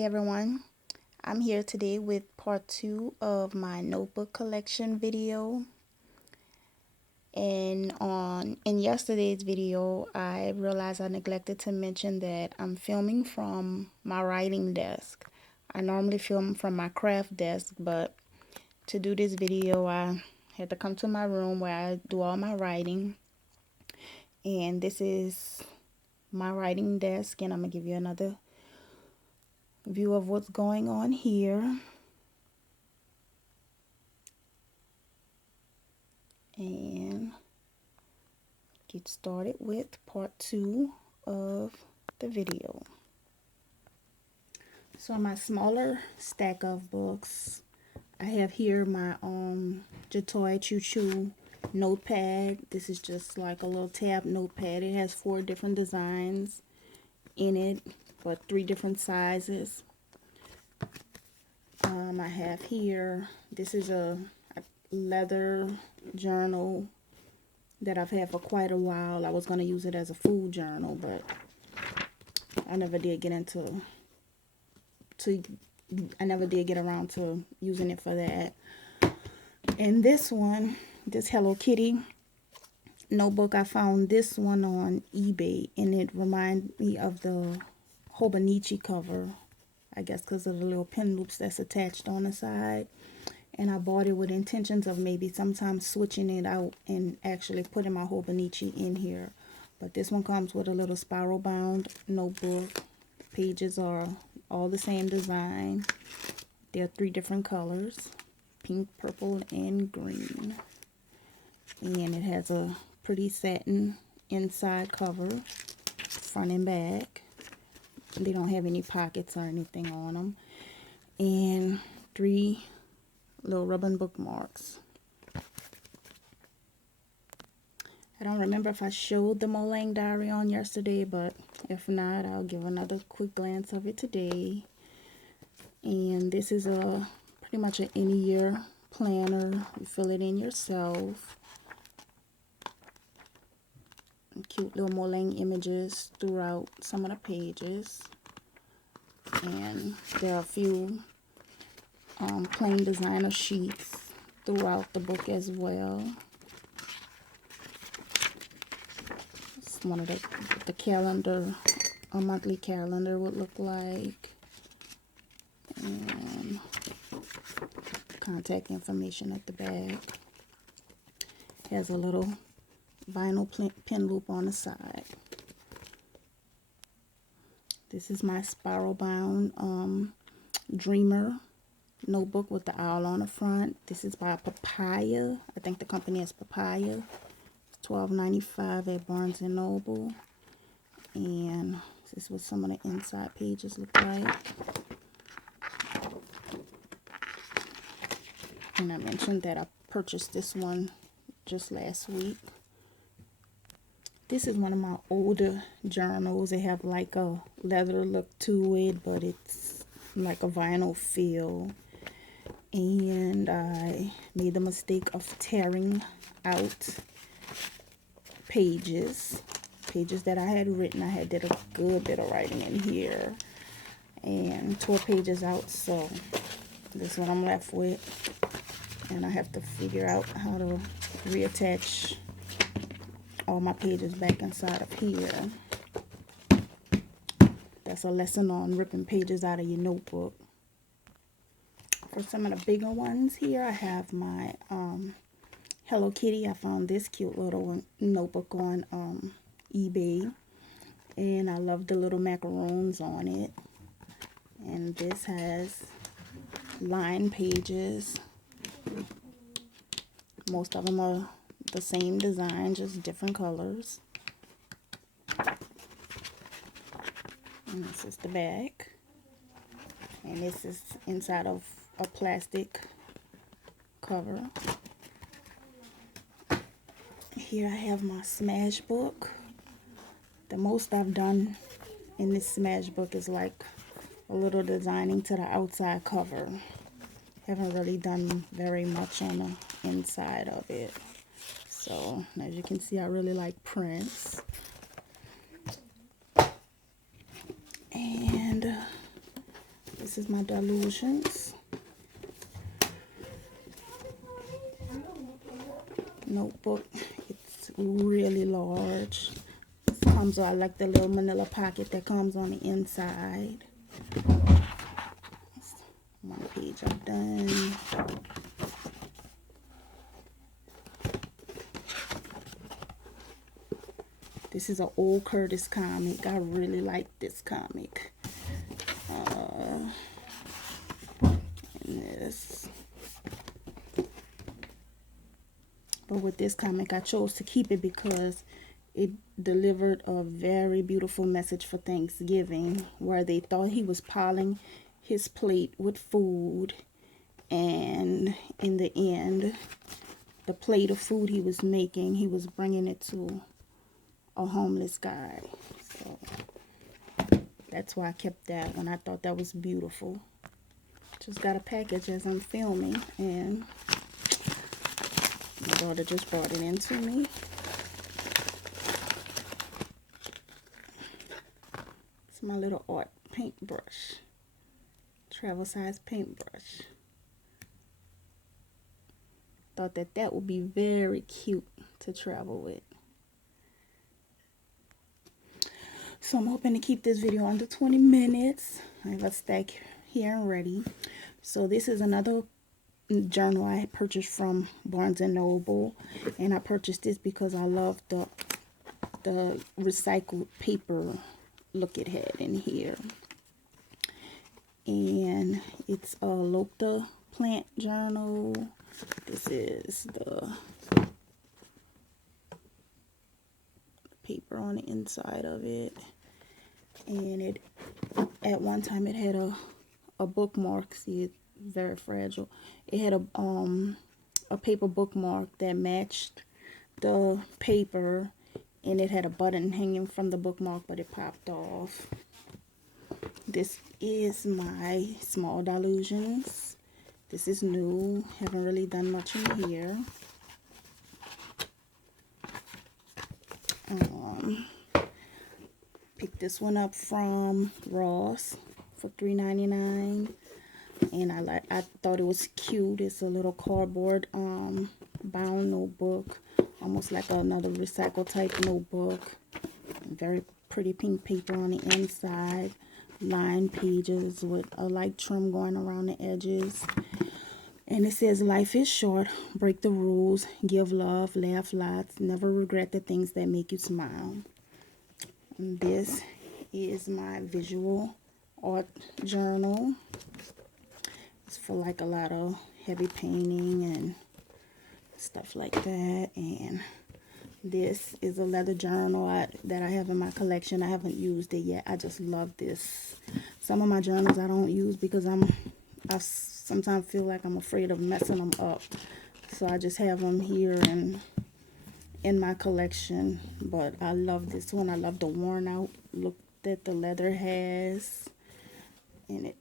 Hi everyone, I'm here today with part 2 of my notebook collection video. And in yesterday's video, I realized I neglected to mention that I'm filming from my writing desk. I normally film from my craft desk, but to do this video, I had to come to my room where I do all my writing. And this is my writing desk, and I'm going to give you another view of what's going on here. And get started with part 2 of the video. So my smaller stack of books, I have here my Jatoy Choo Choo notepad. This is just like a little tab notepad. It has 4 different designs in it, but 3 different sizes. I have here, this is a leather journal that I've had for quite a while. I was going to use it as a food journal, but I never did get around to using it for that. And this one, this Hello Kitty notebook, I found this one on eBay, and it reminded me of the Hobonichi cover, I guess because of the little pin loops that's attached on the side. And I bought it with intentions of maybe sometimes switching it out and actually putting my Hobonichi in here. But this one comes with a little spiral bound notebook. Pages are all the same design. There are 3 different colors, pink, purple, and green. And it has a pretty satin inside cover, front and back. They don't have any pockets or anything on them. And 3 little ribbon bookmarks. I don't remember if I showed the Molang diary on yesterday, but if not, I'll give another quick glance of it today. And this is pretty much an any-year planner. You fill it in yourself. Cute little Molang images throughout some of the pages. And there are a few plain designer sheets throughout the book as well. It's one of the calendar, a monthly calendar would look like. And contact information at the back. Has a little vinyl pin loop on the side. This is my spiral bound Dreamer notebook with the owl on the front. This is by Papaya. I think the company is Papaya. It's $12.95 at Barnes & Noble. And this is what some of the inside pages look like. And I mentioned that I purchased this one just last week. This is one of my older journals. They have like a leather look to it, but it's like a vinyl feel. And I made the mistake of tearing out pages that I had written. I did a good bit of writing in here and tore pages out, so this is what I'm left with. And I have to figure out how to reattach all my pages back inside of here. That's a lesson on ripping pages out of your notebook. For some of the bigger ones here, I have my Hello Kitty. I found this cute little notebook on eBay. And I love the little macaroons on it. And this has lined pages. Most of them are the same design, just different colors. And this is the back. And this is inside of a plastic cover. Here I have my smash book. The most I've done in this smash book is like a little designing to the outside cover. Haven't really done very much on the inside of it. So as you can see, I really like prints. And This is my Delusions notebook. It's really large. This comes, I like the little manila pocket that comes on the inside. One page I've done. This is an old Curtis comic. I really like this comic. And this. But with this comic, I chose to keep it because it delivered a very beautiful message for Thanksgiving, where they thought he was piling his plate with food, and in the end, the plate of food he was making, he was bringing it to a homeless guy. So that's why I kept that one. I thought that was beautiful. Just got a package as I'm filming, and my daughter just brought it in to me. It's my little art paintbrush, travel size paintbrush. Thought that would be very cute to travel with. So I'm hoping to keep this video under 20 minutes. I have a stack here and ready. So this is another journal I purchased from Barnes & Noble, and I purchased this because I love the recycled paper look it had in here. And it's a Lopta plant journal. This is the paper on the inside of it, and it at one time it had a bookmark. See, it's very fragile. It had a paper bookmark that matched the paper, and it had a button hanging from the bookmark, but it popped off. This is my Small Delusions. This is new. Haven't really done much in here. Picked this one up from Ross for $3.99, and I thought it was cute. It's a little cardboard bound notebook, almost like another recycle type notebook. Very pretty pink paper on the inside, lined pages with a light trim going around the edges. And it says, life is short, break the rules, give love, laugh lots, never regret the things that make you smile. And this is my visual art journal. It's for like a lot of heavy painting and stuff like that. And this is a leather journal that I have in my collection. I haven't used it yet. I just love this. Some of my journals I don't use because I sometimes feel like I'm afraid of messing them up, so I just have them here and in my collection. But I love this one. I love the worn out look that the leather has, and it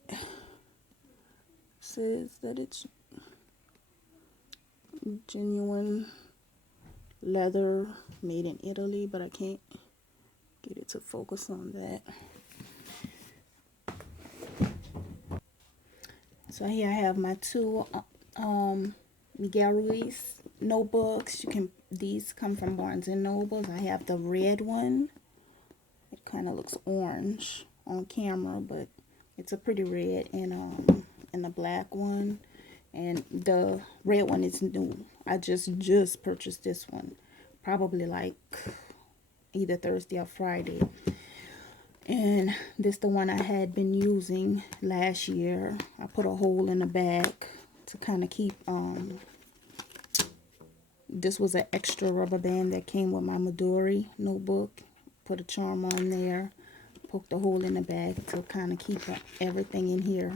says that it's genuine leather made in Italy, but I can't get it to focus on that. So here I have my two Miguel Ruiz notebooks. These come from Barnes & Noble. I have the red one. It kind of looks orange on camera, but it's a pretty red, and the black one. And the red one is new. I just purchased this one, probably like either Thursday or Friday. And this the one I had been using last year. I put a hole in the back to kind of keep, this was an extra rubber band that came with my Midori notebook. Put a charm on there, poked a hole in the back to kind of keep everything in here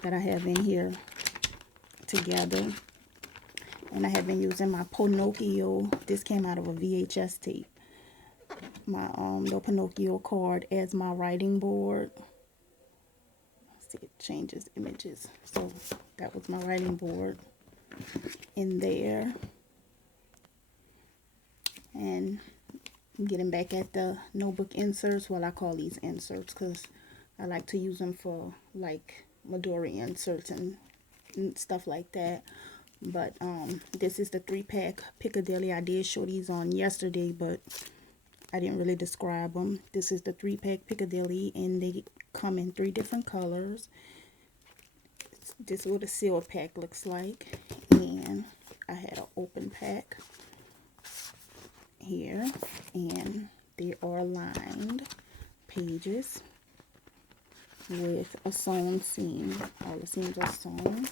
that I have in here together. And I have been using my Pinocchio. This came out of a VHS tape. My little Pinocchio card as my writing board. Let's see, it changes images. So that was my writing board in there. And getting back at the notebook inserts. Well, I call these inserts because I like to use them for like Midori inserts and stuff like that. But this is the 3-pack Piccadilly. I did show these on yesterday, but I didn't really describe them. This is the 3-pack Piccadilly, and they come in 3 different colors. This is what a sealed pack looks like, and I had an open pack here, and they are lined pages with a sewn seam. All the seams are sewn,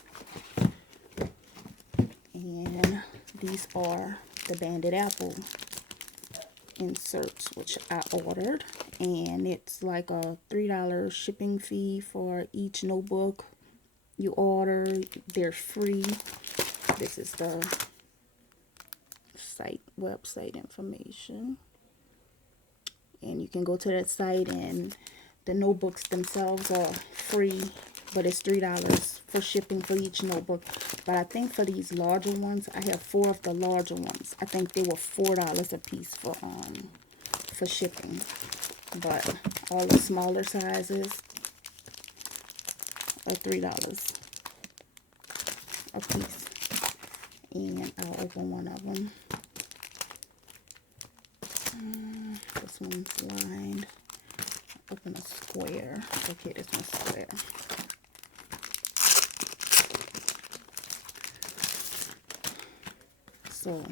and these are the Banded Apple inserts, which I ordered, and it's like a $3 shipping fee for each notebook you order. They're free. This is the website information, and you can go to that site, and the notebooks themselves are free, but it's $3 for shipping for each notebook. But I think for these larger ones, I have 4 of the larger ones. I think they were $4 a piece for shipping. But all the smaller sizes are $3 a piece. And I'll open one of them. This one's lined. Open a square. Okay, this one's square. So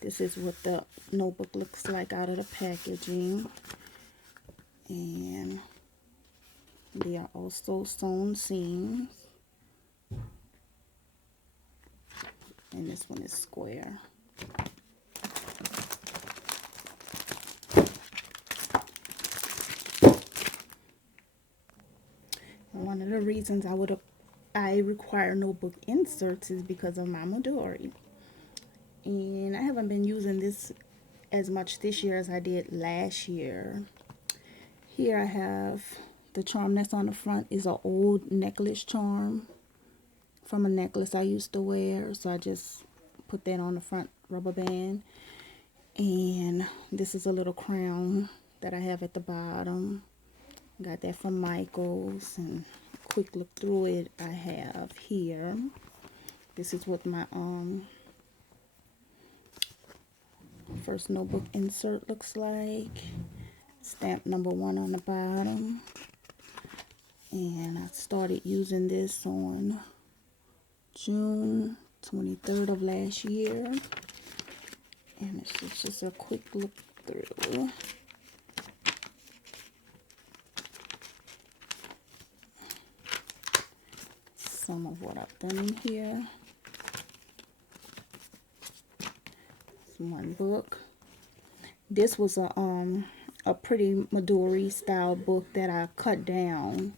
this is what the notebook looks like out of the packaging, and they are also sewn seams, and this one is square. One of the reasons I require notebook inserts is because of my Midori. And I haven't been using this as much this year as I did last year. Here I have the charm that's on the front is an old necklace charm from a necklace I used to wear. So I just put that on the front rubber band. And this is a little crown that I have at the bottom. Got that from Michael's, and a quick look through it I have here. This is what my first notebook insert looks like. Stamp number 1 on the bottom. And I started using this on June 23rd of last year. And this is just a quick look through. Some of what I've done in here. It's one book. This was a pretty Midori style book that I cut down.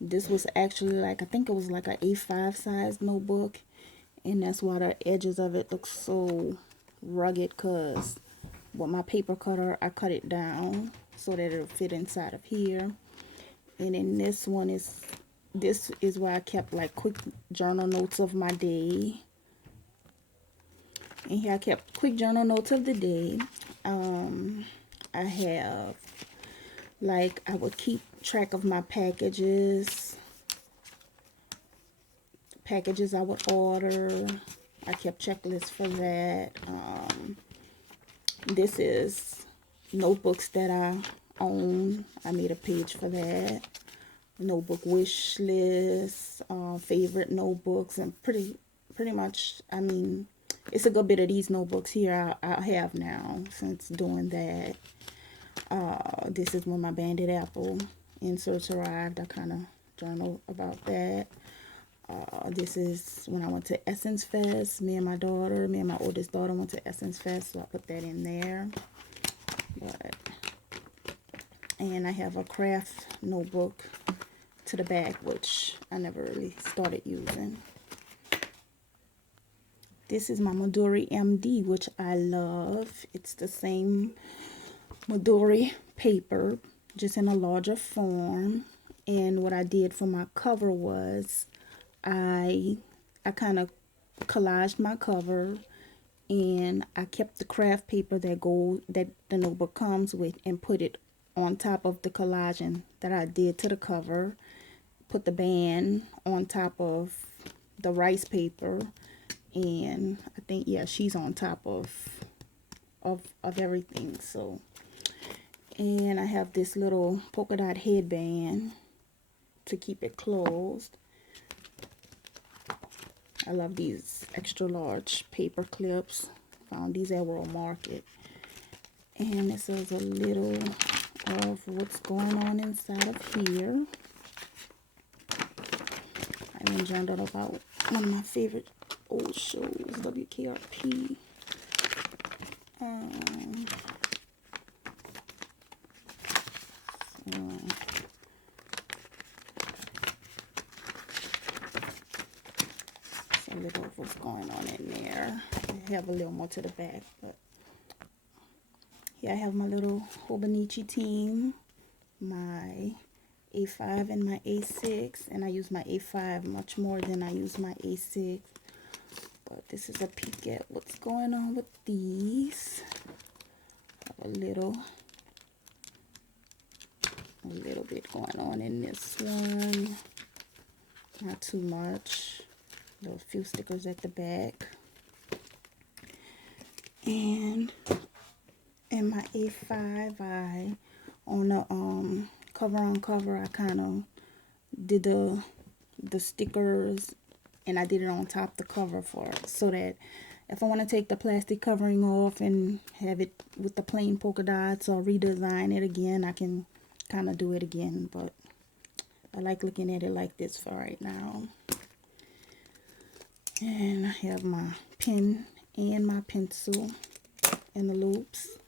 This was actually like, I think it was like an A5 size notebook, and that's why the edges of it look so rugged, because with my paper cutter I cut it down so that it'll fit inside of here. And then this is where I kept like quick journal notes of my day. And here I kept quick journal notes of the day. I have, like, I would keep track of my packages I would order. I kept checklists for that. This is notebooks that I own. I made a page for that. Notebook wish list, favorite notebooks, and pretty much, I mean, it's a good bit of these notebooks here I have now since doing that. This is when my Banded Apple inserts arrived. I kind of journal about that. This is when I went to Essence Fest. Me and my oldest daughter went to Essence Fest, so I put that in there. And I have a craft notebook to the back, which I never really started using. This is my Midori Md, which I love. It's the same Midori paper, just in a larger form. And what I did for my cover was I kind of collaged my cover, and I kept the craft paper that the notebook comes with and put it on top of the collaging that I did to the cover. put the band on top of the rice paper, and I think, yeah, she's on top of everything. So, and I have this little polka dot headband to keep it closed. I love these extra large paper clips. Found these at World Market. And this is a little of what's going on inside of here. I even journaled about one of my favorite old shows, WKRP. So a little of what's going on in there. I have a little more to the back, but here I have my little Hobonichi team, my A5 and my A6, and I use my A5 much more than I use my A6. But this is a peek at what's going on with these. Have a little bit going on in this one. Not too much. A few stickers at the back. And in my A5, I on the cover on cover, I kind of did the stickers, and I did it on top the cover for it, so that if I want to take the plastic covering off and have it with the plain polka dots or redesign it again, I can kind of do it again. But I like looking at it like this for right now. And I have my pen and my pencil and the loops.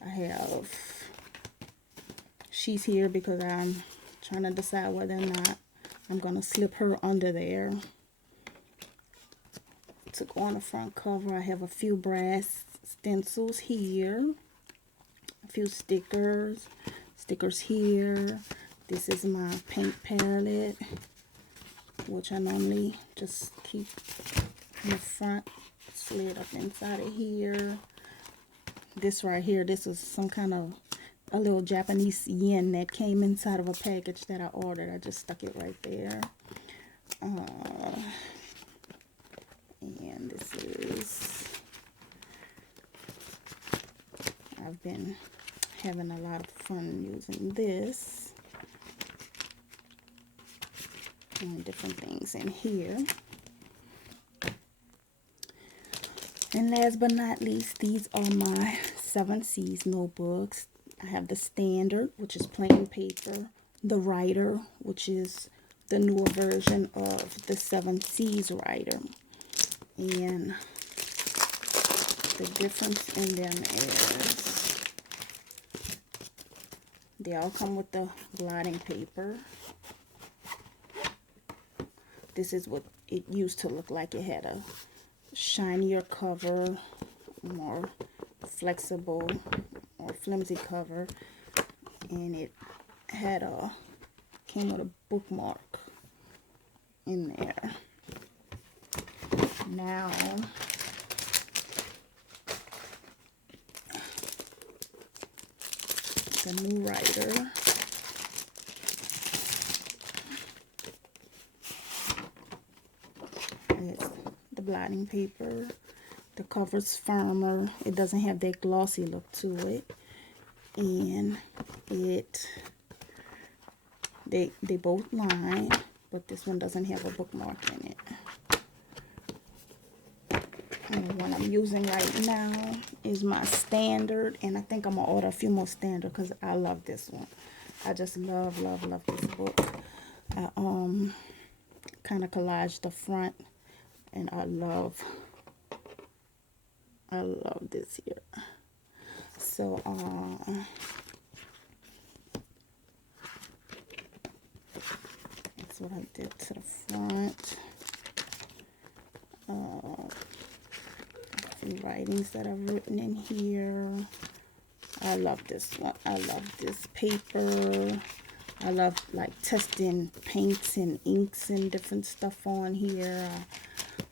I have, she's here because I'm trying to decide whether or not I'm going to slip her under there to go on the front cover. I have a few brass stencils here, a few stickers here. This is my paint palette, which I normally just keep in the front, slid up inside of here. This right here, this is some kind of a little Japanese yen that came inside of a package that I ordered. I just stuck it right there. And this is, I've been having a lot of fun using this. And different things in here. And last but not least, these are my 7 C's notebooks. I have the standard, which is plain paper, the writer, which is the newer version of the 7 C's writer. And the difference in them is they all come with the blotting paper. This is what it used to look like. It had a shinier cover, more flexible or flimsy cover, and it had came with a bookmark in there. Now the new writer. It's the blotting paper. The cover's firmer. It doesn't have that glossy look to it. And they both line, but this one doesn't have a bookmark in it. And the one I'm using right now is my standard, and I think I'm gonna order a few more standard because I love this one. I just love this book. I kind of collaged the front, and I love this here. So that's what I did to the front. A few writings that I've written in here. I love this one. I love this paper. I love like testing paints and inks and different stuff on here.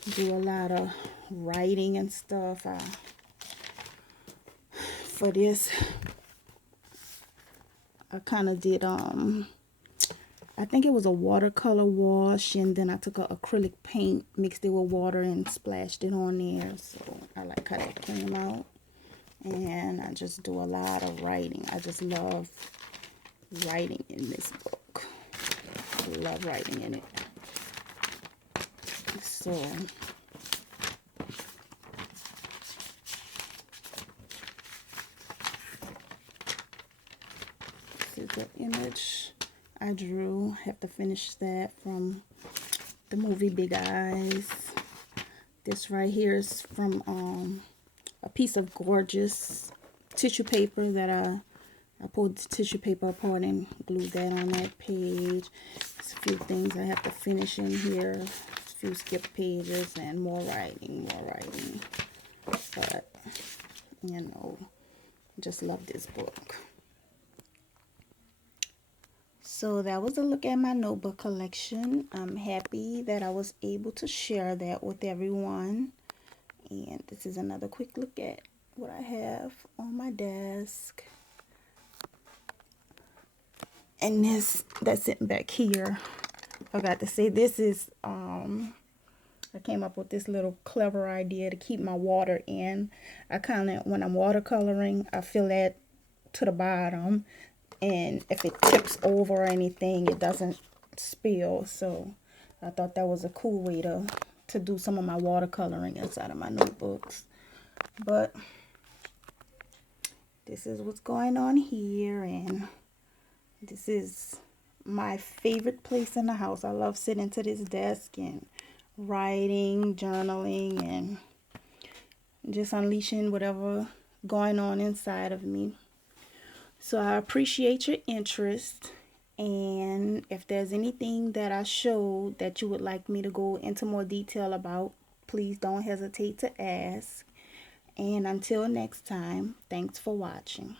I do a lot of writing and stuff. For this, I kind of did, I I think it was a watercolor wash, and then I took a acrylic paint, mixed it with water, and splashed it on there. So I like how that came out. And I just do a lot of writing. I just love writing in this book. I love writing in it. So this is the image I drew. Have to finish that from the movie Big Eyes. This right here is from a piece of gorgeous tissue paper that I pulled the tissue paper apart and glued that on that page. There's a few things I have to finish in here. A few skipped pages and more writing. But, you know, just love this book. So that was a look at my notebook collection. I'm happy that I was able to share that with everyone. And this is another quick look at what I have on my desk. And this that's sitting back here, I forgot to say, this is I came up with this little clever idea to keep my water in. I kind of, when I'm watercoloring, I fill that to the bottom, and if it tips over or anything, it doesn't spill. So I thought that was a cool way to do some of my watercoloring inside of my notebooks. But this is what's going on here, and this is my favorite place in the house. I love sitting to this desk and writing, journaling, and just unleashing whatever going on inside of me. So I appreciate your interest, and if there's anything that I showed that you would like me to go into more detail about, please don't hesitate to ask. And until next time, thanks for watching.